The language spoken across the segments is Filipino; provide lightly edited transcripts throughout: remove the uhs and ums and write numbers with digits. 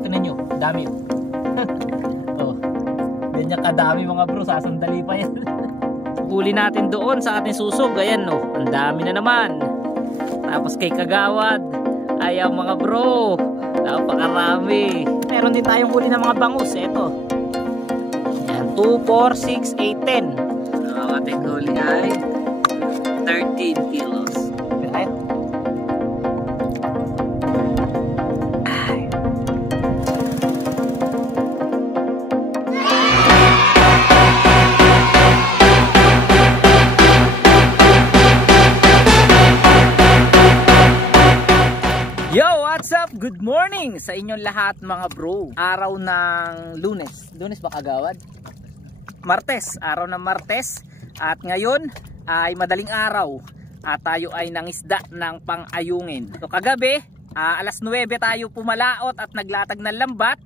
tingnan nyo, dami. Oh, ganyan kadami mga bro, sasandali pa yan. Huli natin doon sa ating susog, ayan no, ang dami na naman. Tapos kay Kagawad, ayaw mga bro, napakarami. Meron din tayong huli ng mga bangus, eto. Ayan, 2, 4, 6, 8, 10. Ang ating huli ay 13 kilos. Ayan. Yo, what's up? Good morning sa inyong lahat mga bro. Araw ng Lunes. Lunes ba Kagawad? Martes, araw ng Martes. At ngayon ay madaling araw. At tayo ay nangisda ng pang-ayungin. So kagabi, alas 9 tayo pumalaot at naglatag ng lambat.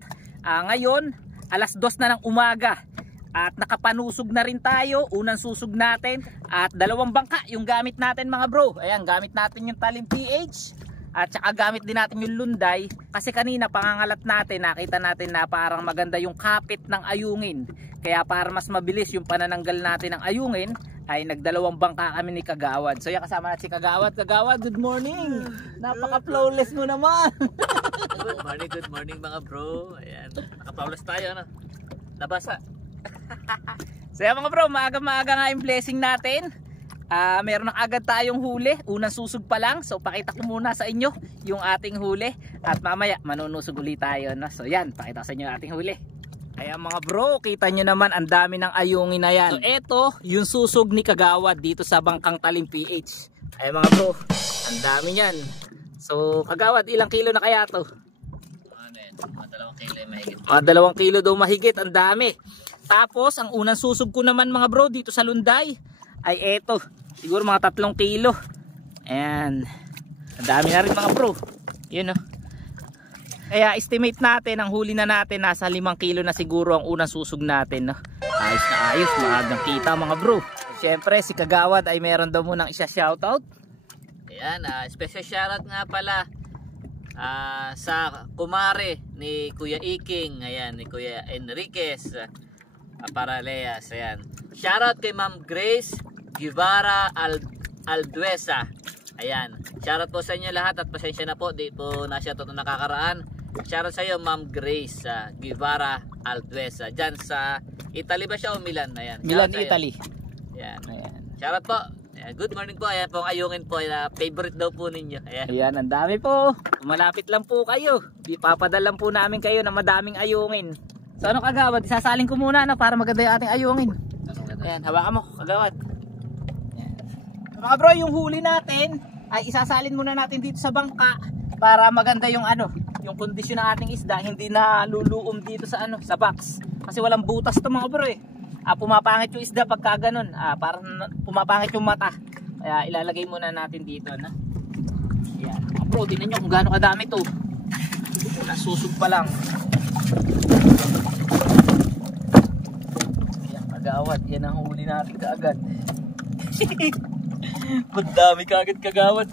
Ngayon, alas 2 na ng umaga. At nakapanusog na rin tayo. Unang susog natin. At dalawang bangka yung gamit natin mga bro. Ayan, gamit natin yung Talim PH. At saka gamit din natin yung lunday. Kasi kanina pangangalat natin, nakita natin na parang maganda yung kapit ng ayungin. Kaya para mas mabilis yung panananggal natin ng ayungin, ay nagdalawang bangka kami ni Kagawad. So yan, kasama natin si Kagawad. Kagawad, good morning! Napaka-flawless mo naman! Good morning mga bro. Ayan, naka-flawless tayo ano? Nabasa. So yan mga bro, maaga-maaga nga yung blessing natin. Meron na agad tayong huli, unang susog pa lang. So pakita ko muna sa inyo yung ating huli. At mamaya manunusog ulit tayo no? So yan, pakita ko sa inyo yung ating huli. Ayan mga bro, kita nyo naman ang dami ng ayungin na yan. So eto yung susog ni Kagawad dito sa bangkang Talim PH. Ayan mga bro, ang dami yan. So Kagawad, ilang kilo na kaya to? Ano yan? Mga 2 kilo mahigit. Mga 2 kilo daw mahigit, ang dami. Tapos ang unang susog ko naman mga bro dito sa lunday ay eto, siguro mga 3 kilo. Ayan, ang dami na rin mga bro. Yun o. Kaya estimate natin, ang huli na natin nasa 5 kilo na siguro ang unang susog natin no? Ayos na ayos, maagang kita mga bro. Siyempre si Kagawad ay meron daw munang isa shoutout. Ayan, special shoutout nga pala sa kumare ni Kuya Iking. Ayan, ni Kuya Enriquez Paraleas. Ayan, shoutout kay Ma'am Grace Guevara Alduesa. Ayan, shoutout po sa inyo lahat at pasensya na po, di po na shoutout na nakakaraan. Shoutout sa iyo Ma'am Grace Guevara Alduesa. Diyan sa Italy ba siya o Milan? Ayan, Milan, Italy. Ayan. Ayan. Shoutout po. Ayan, good morning po. Ayan po ang ayungin po. Favorite daw po ninyo. Ayan. Ayan, ang dami po. Malapit lang po kayo. Ipapadalan po namin kayo na madaming ayungin. So ano Kagawad, isasaling ko muna no, para maganda yung ating ayungin. Ayan, hawakan mo Kagawad. Mga bro, yung huli natin ay isasalin muna natin dito sa bangka para maganda yung ano, yung kondisyon ng ating isda, hindi na luluom dito sa ano, sa box. Kasi walang butas to mga bro eh. Pumapangit yung isda pagka ganun, parang pumapangit yung mata. Kaya ilalagay muna natin dito no. Yan. Mga bro, tingnan nyo kung gaano kadami to. Nasusog pa lang. Yan, Kagawad, yan ang huli natin kaagad. Madami kagad Kagawad.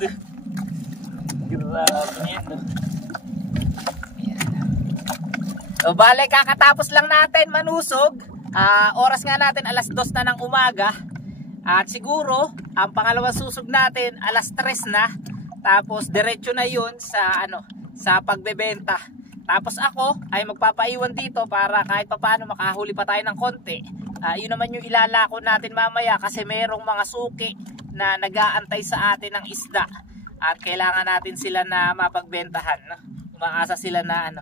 Grabe yan. So bale, kakatapos lang natin manusog. Oras nga natin alas 2 na ng umaga. At siguro ang pangalawang susog natin alas 3 na. Tapos diretso na yun sa ano, sa pagbebenta. Tapos ako ay magpapaiwan dito para kahit papaano makahuli pa tayo ng konti. Yun naman yung ilalako natin mamaya kasi merong mga suki na nag-aantay sa atin ng isda at kailangan natin sila na mapagbentahan no? Umaasa sila na ano,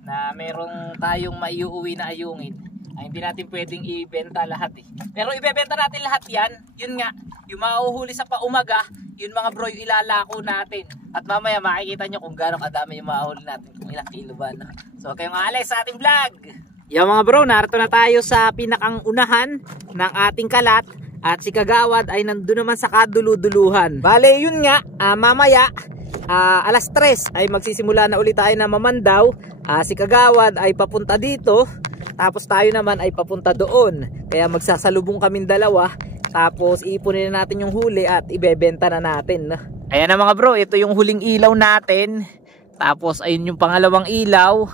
na merong tayong maiuwi na ayungin. Hindi natin pwedeng ibenta lahat eh. Pero ibebenta natin lahat yan. Yun nga, yung mauhuli sa paumaga, yun mga bro yung ilalako natin. At mamaya makikita nyo kung gaano kadami yung mauhuli natin, kung ilang kilo ba no? So kayong alay sa ating vlog. Yung mga bro, narito na tayo sa pinakang unahan ng ating kalat. At si Kagawad ay nandun naman sa kaduluduluhan. Bale yun nga, mamaya alas 3 ay magsisimula na ulit tayo na mamandaw. Si Kagawad ay papunta dito, tapos tayo naman ay papunta doon. Kaya magsasalubong kaming dalawa. Tapos iipunin na natin yung huli at ibebenta na natin. Ayan na mga bro, ito yung huling ilaw natin. Tapos ayun yung pangalawang ilaw.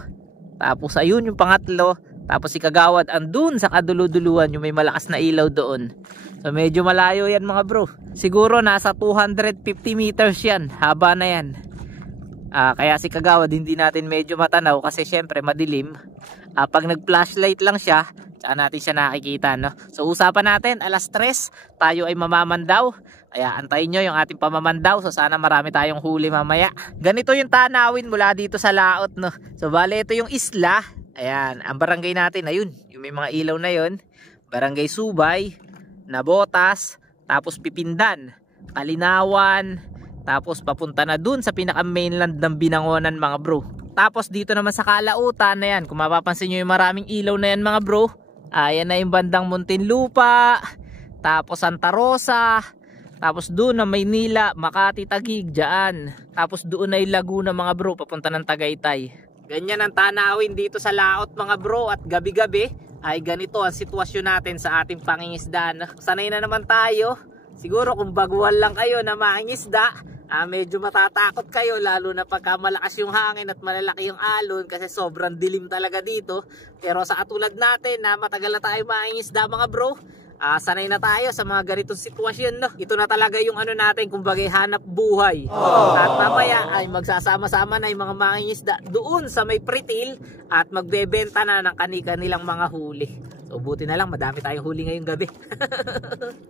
Tapos ayun yung pangatlo. Tapos si Kagawad andun sa kaduluduluan, yung may malakas na ilaw doon. So medyo malayo yan mga bro. Siguro nasa 250 meters yan, haba na yan. Kaya si Kagawad hindi natin medyo matanaw kasi syempre madilim. Pag nag flashlight lang siya, tsaka natin siya nakikita, no? So usapan natin, alas 3 tayo ay mamamandaw. Kaya antayin nyo yung ating pamamandaw. So sana marami tayong huli mamaya. Ganito yung tanawin mula dito sa laot, no? So bale ito yung isla. Ayan, ang barangay natin, ayun, yung may mga ilaw na yun. Barangay Subay, Nabotas, tapos Pipindan, Kalinawan, tapos papunta na dun sa pinaka mainland ng Binangonan mga bro. Tapos dito naman sa Kalautan na yan, kung mapapansin nyo yung maraming ilaw na yan mga bro. Ayan na yung bandang Muntinlupa, tapos Santa Rosa, tapos doon na Maynila, Makati, Taguig, dyan. Tapos doon na yung Laguna mga bro, papunta ng Tagaytay. Ganyan ang tanawin dito sa laot mga bro, at gabi-gabi ay ganito ang sitwasyon natin sa ating pangingisdaan. Sanay na naman tayo. Siguro kung baguhan lang kayo na mangingisda, medyo matatakot kayo lalo na pagka malakas yung hangin at malalaki yung alon kasi sobrang dilim talaga dito. Pero sa katulad natin na matagal na tayo mangingisda mga bro, sanay na tayo sa mga ganitong sitwasyon, no? Ito na talaga yung ano natin, kumbaga hanap buhay. At mamaya ay magsasama-sama na yung mga mangingisda doon sa may pretil at magbebenta na ng kani-kanilang mga huli. So buti na lang madami tayong huli ngayong gabi.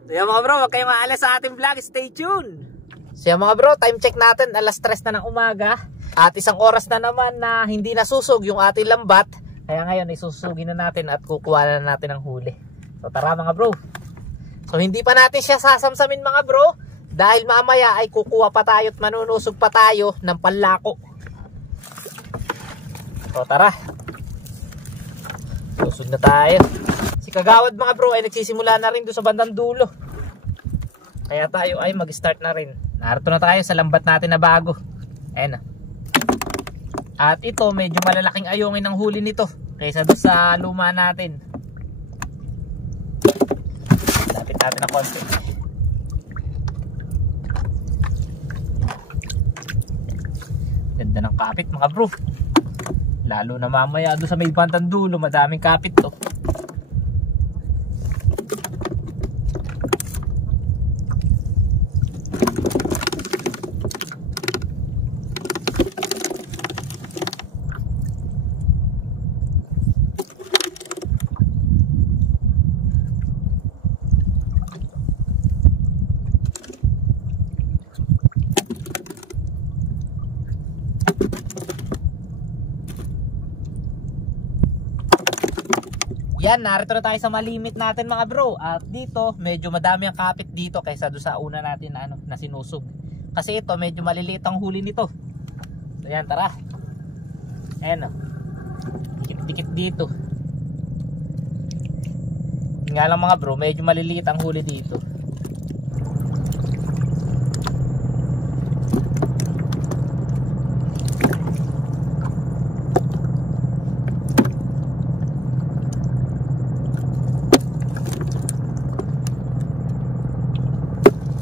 So yan mga bro, wag kayong maalas sa ating vlog, stay tuned. So yan mga bro, time check natin, alas 3 na ng umaga. At isang oras na naman na hindi nasusog yung ating lambat. Kaya ngayon isusugin na natin at kukuha na natin ang huli. So tara mga bro. So hindi pa natin siya sasamsamin mga bro, dahil mamaya ay kukuha pa tayo at manunusog pa tayo ng panlako. So tara. Susog na tayo. Si Kagawad mga bro ay nagsisimula na rin doon sa bandang dulo. Kaya tayo ay mag-start na rin. Narito na tayo sa lambat natin na bago. Ayan na. At ito medyo malalaking ayungin ang huli nito kaysa doon sa luma natin. Lapit natin ng konti. Ganda ng kapit mga bro. Lalo na mamaya doon sa may bandang dulo, madaming kapit to. Yan, narito na tayo sa malimit natin mga bro. At dito, medyo madami ang kapit dito kaysa doon sa una natin na, na sinusog. Kasi ito, medyo maliliit ang huli nito. So yan, tara. Ayan o. Dikit-dikit dito. Yun nga lang mga bro, medyo maliliit ang huli dito.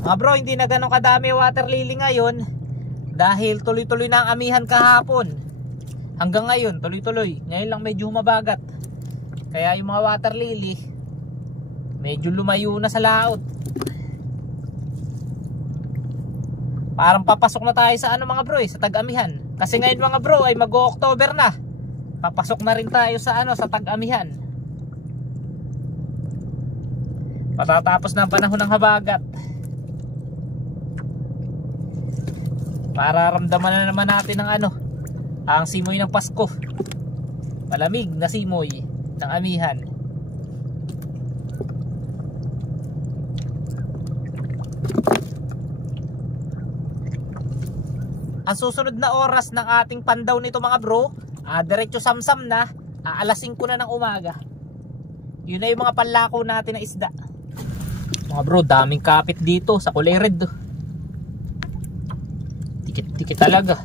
Mga bro, hindi na ganun kadami water lily ngayon dahil tuloy-tuloy na ang amihan kahapon. Hanggang ngayon, tuloy-tuloy. Ngayon lang medyo humabagat. Kaya yung mga water lily medyo lumayo na sa laot. Parang papasok na tayo sa ano mga bro sa tag-amihan. Kasi ngayon mga bro ay mag-October na. Papasok na rin tayo sa ano, sa tag-amihan. Patatapos na ang panahon ng habagat. Para ramdaman na naman natin ng ano, ang simoy ng Pasko. Malamig na simoy ng amihan. Ang susunod na oras ng ating pandaw nito mga bro, diretso samsam na, alas 5 na ng umaga. Yun na yung mga panlako natin na isda. Mga bro, daming kapit dito sa kulay red. Dikit talaga.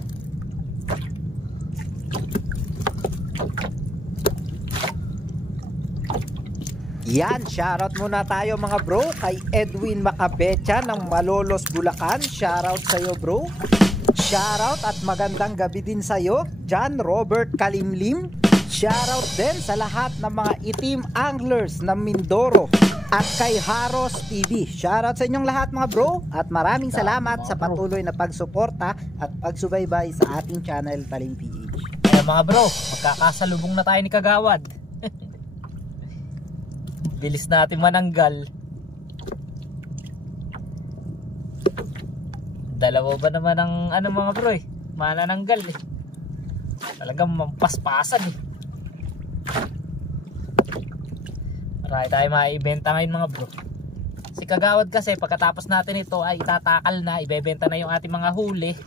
Yan, shoutout muna tayo mga bro kay Edwin Macabecha ng Malolos, Bulacan. Shoutout sa iyo bro. Shoutout at magandang gabi din sa iyo, John Robert Kalimlim. Shoutout din sa lahat ng mga itim anglers ng Mindoro at kay Haros TV. Shoutout sa inyong lahat mga bro at maraming salamat sa patuloy na pagsuporta at pagsubaybay sa ating channel Talim PH. Kaya mga bro, magkakasalubong na tayo ni Kagawad. Bilis natin mananggal. Dalawa ba naman ang ano mga bro eh, manananggal eh. Talagang mampaspasan eh. Marami tayo maibenta ngayon mga bro. Si Kagawad kasi pagkatapos natin ito ay itatakal na, ibebenta na yung ating mga huli.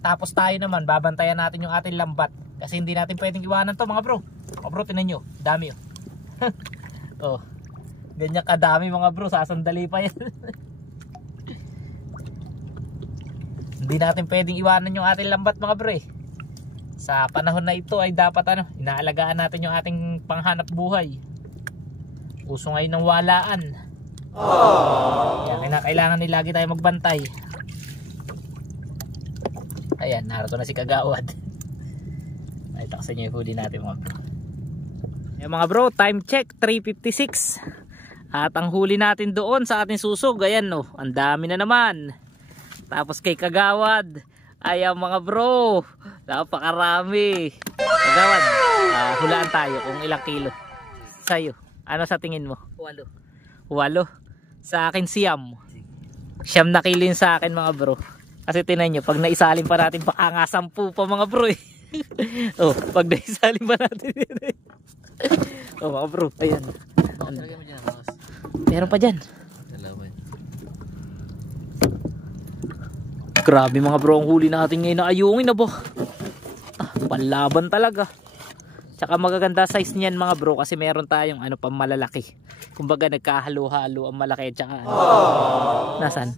Tapos tayo naman babantayan natin yung ating lambat. Kasi hindi natin pwedeng iwanan to mga bro. Mga bro, tinan nyo, dami oh. Oh, ganyan kadami mga bro, sasandali pa yan. Hindi natin pwedeng iwanan yung ating lambat mga bro eh. Sa panahon na ito ay dapat inaalagaan natin yung ating panghanap buhay. Uso ngayon ng walaan. Kaya kailangan lagi tayo magbantay. Ayan, narito na si Kagawad. Ay, taksan nyo yung huli natin mga bro. Ayan mga bro, time check 3:56. At ang huli natin doon sa ating susog, ayan no, ang dami na naman. Tapos kay Kagawad, ayan mga bro, napakarami. Kagawad, hulaan tayo kung ilang kilo. Sa'yo, ano sa tingin mo? 8. 8? Sa akin siyam. Siyam na kilo yun sa akin mga bro. Kasi tinan nyo, pag naisalin pa natin baka nga 10 pa mga bro eh. Oh, pag naisalin pa natin eh. Oh mga bro, ayan. Ano? Meron pa dyan. Grabe mga bro, ang huli natin ngayon na ayungin na ba? Panlaban talaga. Tsaka magaganda size niyan mga bro kasi meron tayong pang malalaki. Kumbaga nagkahalo-halo ang malaki at saka Nasaan?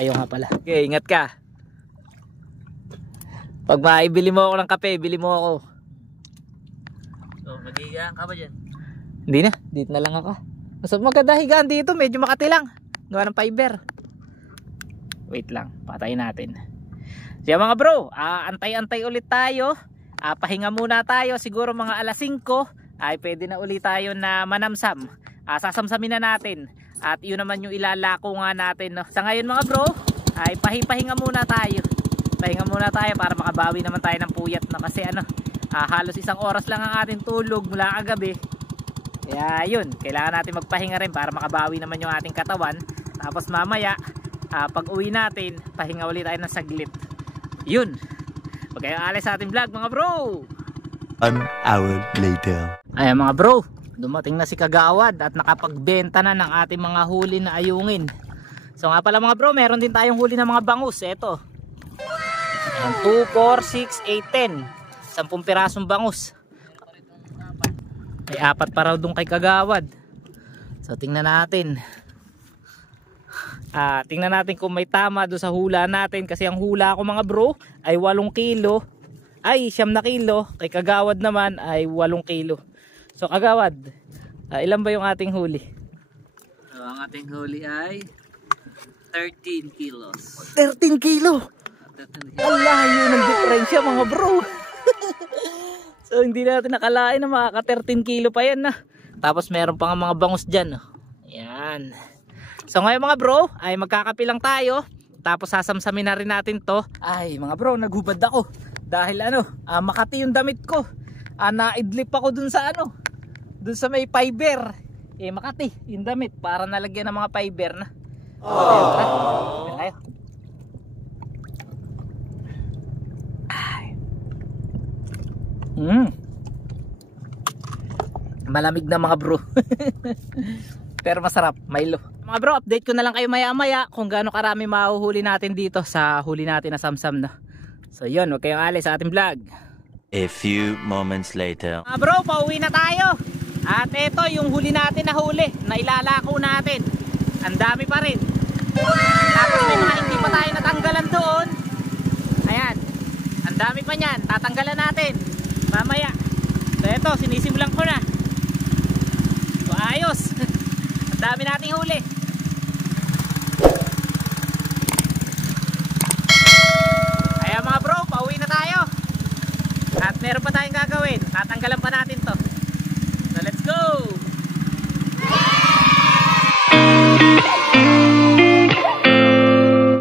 Ayaw nga pala. Okay, ingat ka. Pag maibili mo ako ng kape, bili mo ako. So, magigaan ka ba dyan? Hindi na, dito na lang ako. Mas maganda higaan dito, medyo makati lang. Gawa ng fiber. Wait lang, patayin natin. So mga bro, antay-antay ulit tayo. Pahinga muna tayo, siguro mga alas 5 ay pwede na ulit tayo na manamsam. Sasamsamin na natin. At yun naman yung ilalako nga natin, no? Sa ngayon mga bro, ay pahinga muna tayo. Pahinga muna tayo para makabawi naman tayo ng puyat na kasi halos 1 oras lang ang ating tulog mula kagabi. Kaya yun, kailangan natin magpahinga rin para makabawi naman yung ating katawan. Tapos mamaya, pag uwi natin, pahinga ulit tayo ng saglit. Yun. Huwag kayong alis sa ating vlog mga bro. 1 hour later. Ayan mga bro, dumating na si Kagawad at nakapagbenta na ng ating mga huli na ayungin. So nga pala mga bro, meron din tayong huli ng mga bangus. Eto. 2, 4, 6, 8, 10. 10 pirasong bangus. May 4 pa raw doon kay Kagawad. So tingnan natin. Tingnan natin kung may tama doon sa hula natin. Kasi ang hula ko mga bro ay 8 kilo. Ay 9 na kilo. Kay Kagawad naman ay 8 kilo. So Kagawad, ilan ba yung ating huli? So, ang ating huli ay 13 kilos. 13 kilo! Ang layo ng diferensya mga bro. So hindi natin nakalain na makaka 13 kilo pa yan na. Tapos meron pa nga mga bangus dyan. Ayan. So ngayon mga bro ay magkakapilang tayo. Tapos sasamsamin na rin natin to. Ay mga bro, naghubad ako. Dahil makati yung damit ko. Naidlip ako dun sa dun sa may fiber. Makati yung damit para nalagyan ng mga fiber na. Ayan tayo. Malamig na mga bro. Pero masarap, Milo. Mga bro, update ko na lang kayo maya maya kung gaano karami mahuhuli natin dito sa huli natin na samsam na. So yun, huwag kayong alis sa ating vlog. A few moments later. Mga bro, pauwi na tayo. At ito yung huli natin na huli na ilalako natin. Ang dami pa rin. Tapos may mga hindi pa tayo natanggalan doon. Ayan, ang dami pa nyan, tatanggalan natin mamaya. So ito, sinisimulan ko na. So ayos. Ang dami nating huli. Ayan mga bro, pauwi na tayo. At meron pa tayong gagawin. Tatanggalin Tanggalan pa natin